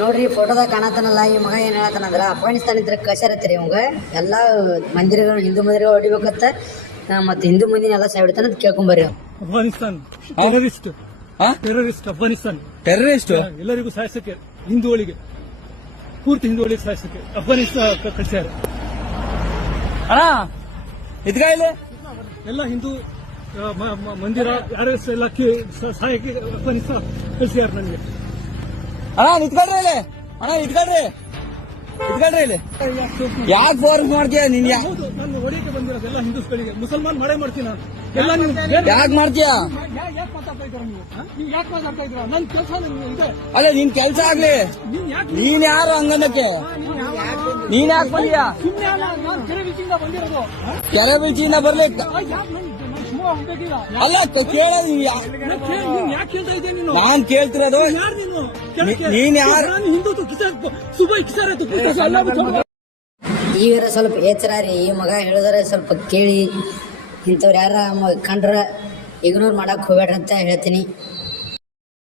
ನೋಡ್ರಿ ಫೋಟೋದಾಗ ಕಾಣತಾನಲ್ಲ ಈ ಮಗ ಏನ್ ಹೇಳತ್ತಾನಂದ್ರ ಅಫ್ಘಾನಿಸ್ತಾನ ಇದ್ರ ಕಸರತ್ರಿ ಇವಂಗ ಎಲ್ಲಾ ಮಂದಿರಗಳು ಹಿಂದೂ ಮಂದಿರಗಳು ಹೊಡಿಬೇಕತ್ತ ಮತ್ತೆ ಹಿಂದೂ ಮಂದಿನ ಎಲ್ಲ ಸಾಯ್ಬಿಡ್ತಾನ ಅಂತ ಕೇಳ್ಕೊಂಬರ್ರಿ. Afghanistan terrorist terrorist Afghanistan terrorist ಎಲ್ಲರಿಗೂ ಸಾಯಿಸಕ್ಕೆ ಹಿಂದೂಗಳಿಗೆ ಪೂರ್ತಿ ಹಿಂದೂಗಳಿಗೆ ಸಾಯಿಸಕ್ಕೆ ಅಫ್ಘಾನಿಸ್ತಾನ ಕಳಿಸ್ಯಾರ. ಅಣ್ಣ ಇದ್ಗ ಇಲ್ಲಿ ಎಲ್ಲ ಹಿಂದೂ ಮಂದಿರ ಯಾರ್ಯಾರು ಎಲ್ಲ ಸಹಾಯಕ್ಕೆ ಅಫ್ಘಾನಿಸ್ತಾನ ಕಳಿಸ್ಯಾರ ನನಗೆ. ಅಣ್ಣ ನಿಂತ್ಕೊಳ್ರಿ ಇಲ್ಲಿ, ಅಣ್ಣ ಇಟ್ಕೊಳ್ರಿ ಇಲ್ಲಿ. ಯಾಕೆ ಫೋರ್ಸ್ ಮಾಡ್ತೀಯ ನೀನ್? ಹೌದು, ನಾನು ಹೊಡೆಯಕ್ಕೆ ಬಂದಿರೋದು ಎಲ್ಲ ಹಿಂದೂಸ್ಗಳಿಗೆ. ಮುಸಲ್ಮಾನ್ ಮಾಡೇ ಮಾಡ್ತೀನಿ ನಾನು. ಎಲ್ಲ ನೀವು ಯಾಕೆ ಮಾಡ್ತೀಯ? ಯಾಕೆ ಮಾತಾಡ್ತಾ ಇದ್ದೀರಾ ನೀವು ಯಾಕೆ ಮಾತಾಡ್ತಾ ಇದ್ದೀರಾ? ನನ್ನ ಕೆಲಸ ಇದೆ. ಅಲ್ಲ ನಿನ್ ಕೆಲ್ಸ ಆಗ್ಲಿ, ನೀನ್ ಯಾರು ಹಂಗನ್ನಕ್ಕೆ? ನೀನ್ ಯಾಕೆ ಬಂದಿಯ? ಸುಮ್ಮನೆ ನಾನು ಕೆರೆ ಬೀಚಿಂದ ಬಂದಿರೋದು. ಕೆರೆ ಬೀಚಿಂದ ಬರ್ಲಿಕ್ಕೆ ಅಲ್ಲ ಕೇಳೋದು. ಯಾಕೆ ಕೇಳ್ತಾ ಇದ್ದೆ ನೀನು? ನಾನ್ ಕೇಳ್ತಿರೋದು ಯಾರು ನೀನು? ನೀನ್ ಯಾರು? ನಾನು ಹಿಂದೂ ಸುಬೈ ಕಿಸಾರ ಈಗಾರ ಸ್ವಲ್ಪ ಎಚ್ಚರಾರಿ, ಈ ಮಗ ಹೇಳಿದ್ರೆ ಸ್ವಲ್ಪ ಕೇಳಿ ಇಂಥವ್ರು ಯಾರ ಕಂಡ್ರ ಇಗ್ನೋರ್ ಮಾಡಕ್ ಹೋಗ್ಬೇಡ್ರಿ ಅಂತ ಹೇಳ್ತೀನಿ.